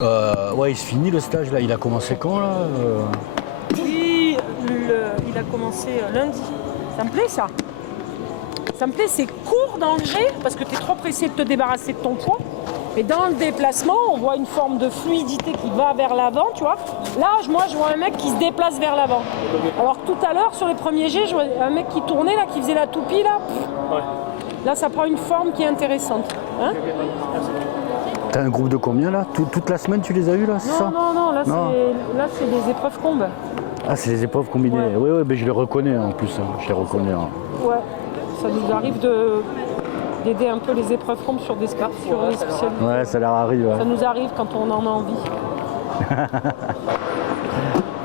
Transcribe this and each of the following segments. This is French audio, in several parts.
Ouais, il se finit le stage là. Il a commencé quand là Oui, il a commencé lundi. Ça me plaît ça. Ça me plaît, c'est court dans le jet parce que tu es trop pressé de te débarrasser de ton poids. Et dans le déplacement, on voit une forme de fluidité qui va vers l'avant, tu vois. Là, moi, je vois un mec qui se déplace vers l'avant. Alors que tout à l'heure, sur les premiers jets, je vois un mec qui tournait là, qui faisait la toupie là. Ouais. Là, ça prend une forme qui est intéressante. Hein? T'as un groupe de combien là Toute la semaine tu les as eu là, c'est ça? Non, là, c'est des épreuves combes. Ah, c'est les épreuves combinées. Ouais. Oui, mais je les reconnais en plus. Je les reconnais. Ouais, ça nous arrive d'aider un peu les épreuves combes sur des spécialités. Ouais, ça leur arrive. Ouais. Ça nous arrive quand on en a envie.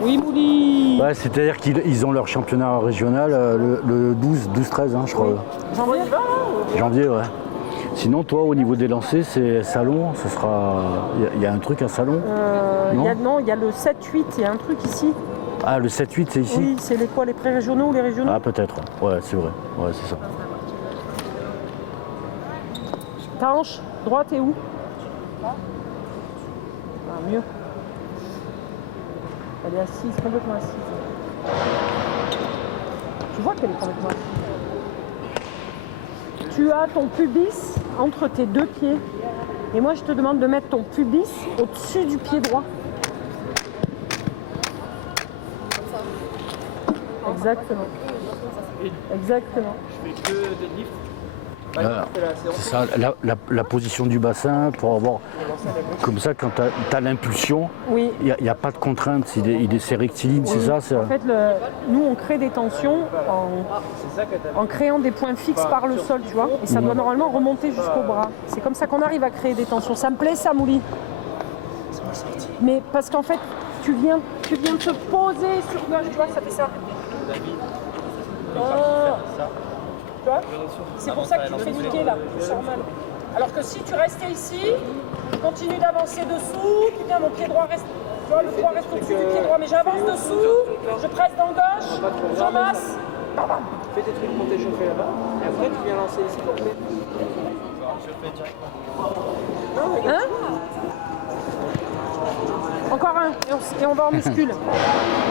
Oui, Mouli. Ouais, c'est-à-dire qu'ils ont leur championnat régional le 12-13, je crois. Janvier. Janvier, ouais. Sinon, toi, au niveau des lancers, c'est salon, ce sera. Il y a un truc à salon Non, il y a le 7-8, il y a un truc ici. Ah, le 7-8, c'est ici? Oui, c'est les quoi, les pré-régionaux ou les régionaux? Ah, peut-être. Ouais, c'est vrai. Ouais, c'est ça. Ta hanche, droite et où? Ah, mieux. Elle est assise, complètement assise. Tu vois qu'elle est complètement assise. Tu as ton pubis entre tes deux pieds. Et moi, je te demande de mettre ton pubis au-dessus du pied droit. Exactement. Exactement. Je fais que des lifts. Voilà. C'est ça, la position du bassin pour avoir. Comme ça, quand tu as l'impulsion, Oui. il n'y a pas de contrainte. C'est rectiligne, c'est ça En fait, nous, on crée des tensions en créant des points fixes par le sol, tu vois. Et ça doit normalement remonter jusqu'au bras. C'est comme ça qu'on arrive à créer des tensions. Ça me plaît, ça, Mouli. Mais parce qu'en fait, tu viens te poser sur gauche, tu vois, ça fait ça. Tu vois? C'est pour ça que tu te fais niquer là, tu sors mal. Alors que si tu restais ici, je continue d'avancer dessous, putain mon pied droit reste, tu vois, le poids reste au-dessus du pied droit, mais j'avance dessous, je presse dans gauche, je masse. Fais des trucs pour t'échauffer là-bas. Et après, tu viens lancer ici pour mettre. Hein? Encore un, et on va en muscule.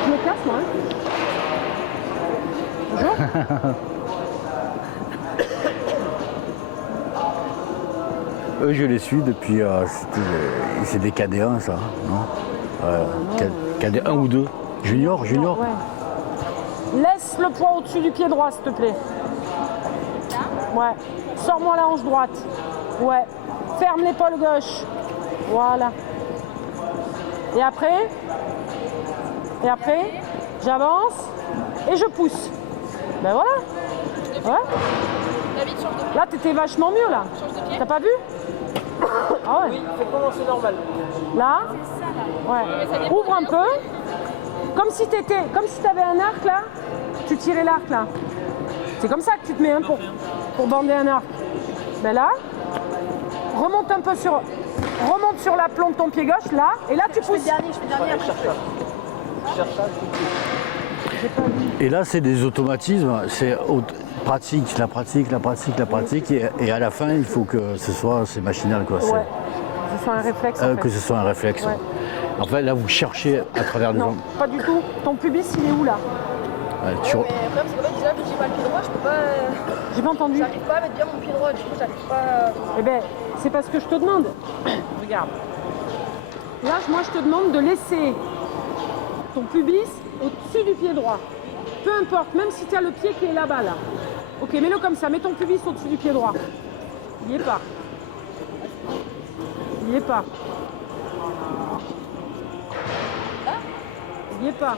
Je me casse moi. Bonjour. Eux, je les suis depuis. C'est des KD1, ça, non KD1 ou 2. Junior Ouais. Laisse le poids au-dessus du pied droit, s'il te plaît. Ouais. Sors-moi la hanche droite. Ouais. Ferme l'épaule gauche. Voilà. Et après, j'avance et je pousse. Ben voilà. Ouais. Là, t'étais vachement mieux, là. T'as pas vu? Ah ouais. Oui, fais commencer normal. Là. Ouais. Ouvre un peu. Comme si t'avais un arc, là. Tu tirais l'arc, là. C'est comme ça que tu te mets pour bander un arc. Ben là. Remonte un peu remonte sur l'aplomb de ton pied gauche, là. Et là, tu pousses. Je cherche ça. Je cherche ça. Et là, c'est des automatismes. C'est pratique, la pratique. Et à la fin, il faut que c'est machinal, quoi. Ouais. Que ce soit un réflexe. En fait. Que ce soit un réflexe. Ouais. En fait, là, vous cherchez à travers les Non, jambes. pas du tout. Ton pubis, il est où, là? Ouais, Mais le problème, c'est qu'en fait, déjà, vu que j'ai pas le pied droit, je peux pas. J'ai pas entendu. J'arrive pas à mettre bien mon pied droit, du coup, j'arrive pas. Eh ben, c'est parce que je te demande. Regarde. Là, moi, je te demande de laisser ton pubis au-dessus du pied droit. Peu importe, même si tu as le pied qui est là-bas, là. Ok, mets-le comme ça. Mets ton pubis au-dessus du pied droit. Il n'y est pas. Il n'y est pas. Il n'y est pas.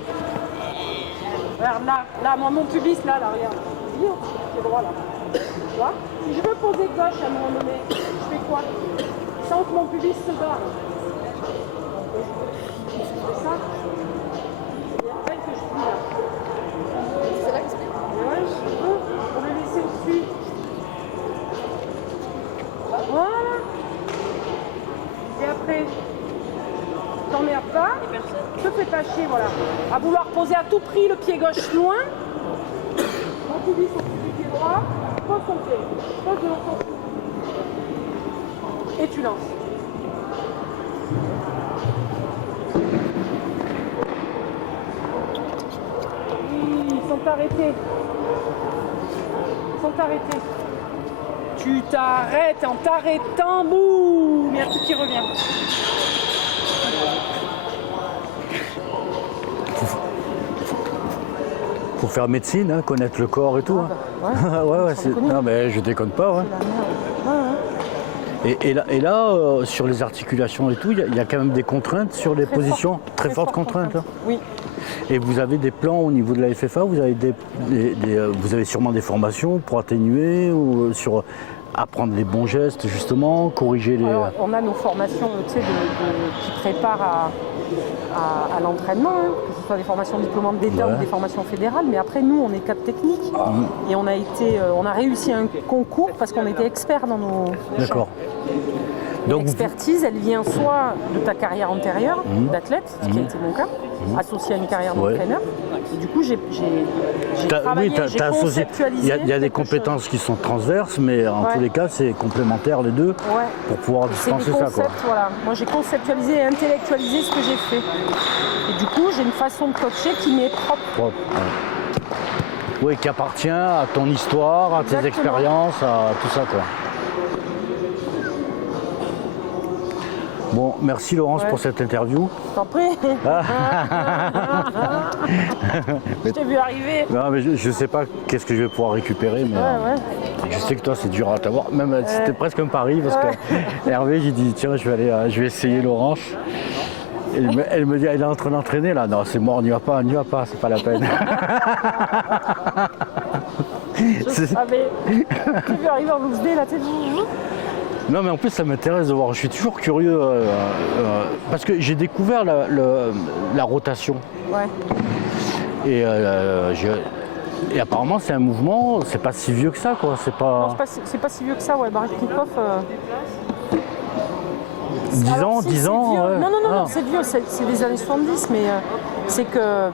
Regarde là, moi mon pubis là, regarde. Il est au-dessus du pied droit là. Tu vois? Si je veux poser gauche à un moment donné, je fais quoi? Sans que mon pubis se barre. Je fais ça. Et après que je plie là. C'est là que c'est. Et ouais, je peux pour le laisser au-dessus. Voilà. Et après, t'emmerdes pas, te fais pas chier, voilà. À vouloir poser à tout prix le pied gauche loin, mon pubis au-dessus du pied droit, pose ton pied, pose de l'autre côté. Et tu lances. t'arrêter. Sans t'arrêter. Tu t'arrêtes en t'arrêtant, boum, il y a tout qui revient. Faut faire médecine, hein, connaître le corps et tout. Hein. Ouais, non mais je déconne pas. Ouais. Et là, sur les articulations et tout, il y a quand même des contraintes sur les positions, très fortes contraintes. Hein. Oui. Et vous avez des plans au niveau de la FFA, vous avez, vous avez sûrement des formations pour atténuer ou sur apprendre les bons gestes justement, corriger les... Alors, on a nos formations qui préparent à l'entraînement, hein, que ce soit des formations diplômantes d'État ou des formations fédérales, mais après nous on est cadre technique et on a réussi un concours parce qu'on était experts dans nos D'accord. Donc l'expertise, elle vient soit de ta carrière antérieure d'athlète, ce qui a été mon cas, associé à une carrière d'entraîneur. Et du coup, j'ai travaillé, j'ai conceptualisé. Il y a des compétences qui sont transverses, mais en tous les cas, c'est complémentaire les deux pour pouvoir dispenser ça. Voilà. Moi, j'ai conceptualisé et intellectualisé ce que j'ai fait. Et du coup, j'ai une façon de coacher qui m'est propre. Oui, qui appartient à ton histoire, à tes expériences, à tout ça, quoi. Bon, merci Laurence pour cette interview. T'en prie. Je t'ai vu arriver. Non, mais je sais pas qu'est-ce que je vais pouvoir récupérer, mais je sais que toi c'est dur à t'avoir. Même c'était presque un pari parce que Hervé, j'ai dit tiens, je vais essayer Laurence. Elle me dit elle est en train d'entraîner là. Non, c'est mort, on n'y va pas, c'est pas la peine. Je savais. Tu vu arriver en loose day là, tu sais. Non mais en plus ça m'intéresse de voir, je suis toujours curieux parce que j'ai découvert la rotation. Ouais. Et apparemment c'est un mouvement, c'est pas si vieux que ça quoi, c'est pas... Non, c'est pas si vieux que ça, ouais, Baryshnikov... 10 ans, 10 ans ouais. Non, c'est vieux, c'est des années 70, mais c'est que...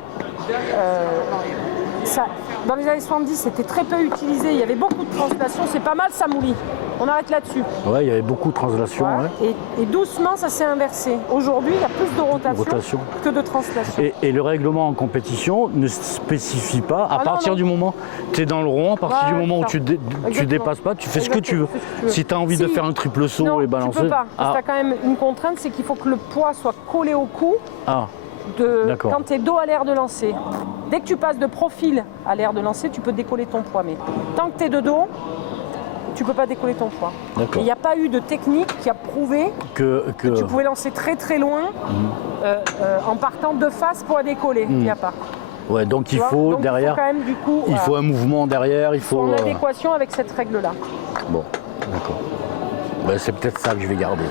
dans les années 70, c'était très peu utilisé, il y avait beaucoup de translation, c'est pas mal ça Mouli. On arrête là-dessus. Ouais, il y avait beaucoup de translation. Ouais. Et doucement, ça s'est inversé. Aujourd'hui, il y a plus de rotation que de translation. Et le règlement en compétition ne spécifie pas, à partir du moment où tu es dans le rond, à partir du moment où tu dépasses pas, tu fais ce que tu veux. Si tu as envie de faire un triple saut et balancer... tu peux pas. Tu as quand même une contrainte, c'est qu'il faut que le poids soit collé au cou. Quand tu es dos à l'air de lancer. Dès que tu passes de profil à l'air de lancer, tu peux décoller ton poids. Mais tant que tu es de dos, tu ne peux pas décoller ton poids. Il n'y a pas eu de technique qui a prouvé que tu pouvais lancer très très loin en partant de face pour la décoller. Il n'y a pas. Ouais, donc il faut derrière, il faut un mouvement derrière, il faut... en adéquation avec cette règle-là. Bon, d'accord. Ben, c'est peut-être ça que je vais garder.